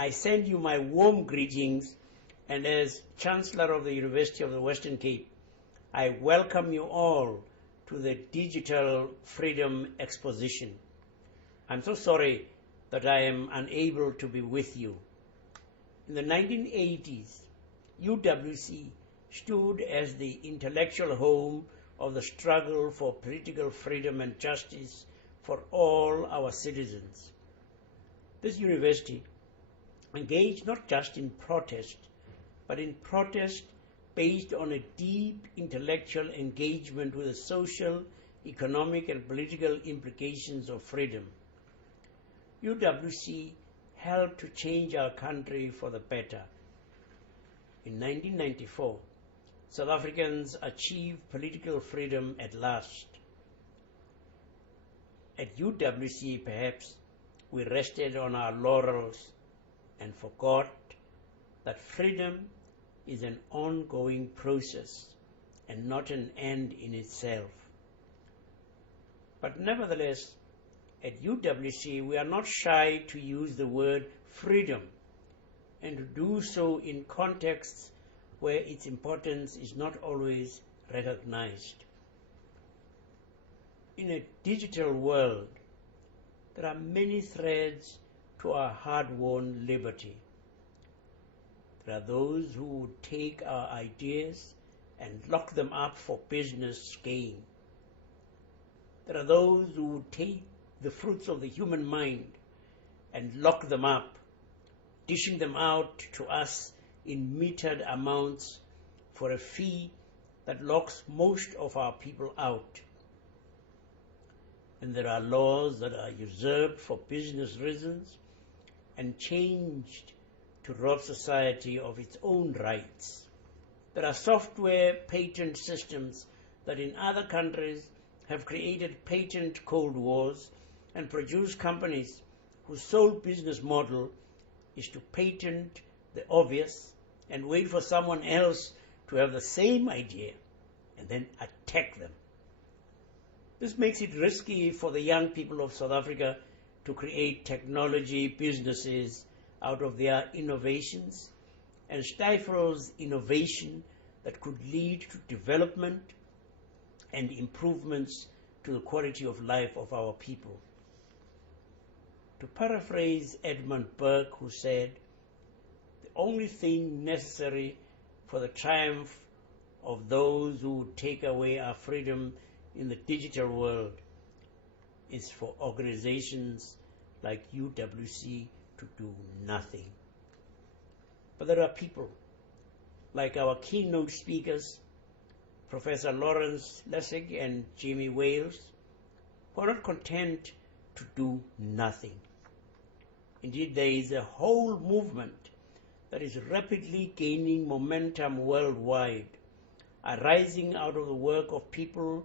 I send you my warm greetings, and as Chancellor of the University of the Western Cape, I welcome you all to the Digital Freedom Exposition. I'm so sorry that I am unable to be with you. In the 1980s, UWC stood as the intellectual home of the struggle for political freedom and justice for all our citizens. This university engaged not just in protest, but in protest based on a deep intellectual engagement with the social, economic, and political implications of freedom. UWC helped to change our country for the better. In 1994, South Africans achieved political freedom at last. At UWC, perhaps, we rested on our laurels and forgot that freedom is an ongoing process and not an end in itself. But nevertheless, at UWC, we are not shy to use the word freedom, and to do so in contexts where its importance is not always recognized. In a digital world, there are many threads to our hard-won liberty. There are those who would take our ideas and lock them up for business gain. There are those who would take the fruits of the human mind and lock them up, dishing them out to us in metered amounts for a fee that locks most of our people out. And there are laws that are usurped for business reasons and changed to rob society of its own rights. There are software patent systems that in other countries have created patent cold wars and produce companies whose sole business model is to patent the obvious and wait for someone else to have the same idea and then attack them. This makes it risky for the young people of South Africa to create technology businesses out of their innovations and stifles innovation that could lead to development and improvements to the quality of life of our people. To paraphrase Edmund Burke, who said, "The only thing necessary for the triumph of those who would take away our freedom in the digital world is for organizations like UWC to do nothing." But there are people like our keynote speakers, Professor Lawrence Lessig and Jimmy Wales, who are not content to do nothing. Indeed, there is a whole movement that is rapidly gaining momentum worldwide, arising out of the work of people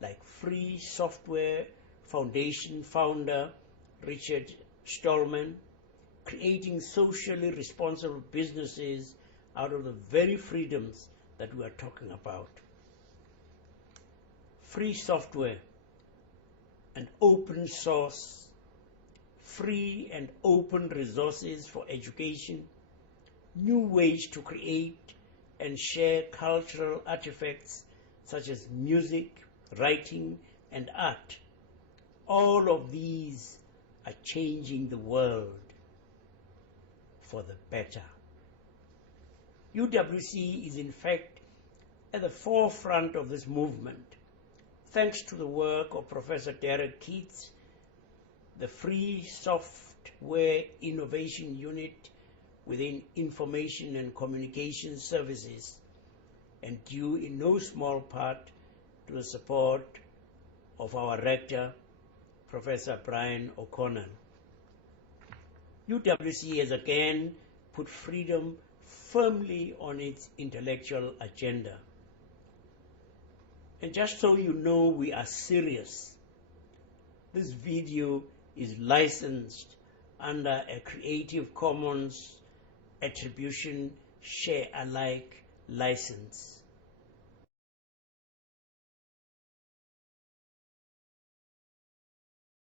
like Free Software Foundation founder Richard Stallman, creating socially responsible businesses out of the very freedoms that we are talking about. Free software and open source, free and open resources for education, new ways to create and share cultural artifacts such as music, writing, and art. All of these are changing the world for the better. UWC is in fact at the forefront of this movement, thanks to the work of Professor Derek Keats, the Free Software Innovation Unit within Information and Communication Services, and due in no small part to the support of our rector, Professor Brian O'Connor. UWC has again put freedom firmly on its intellectual agenda. And just so you know we are serious, this video is licensed under a Creative Commons Attribution Share Alike license.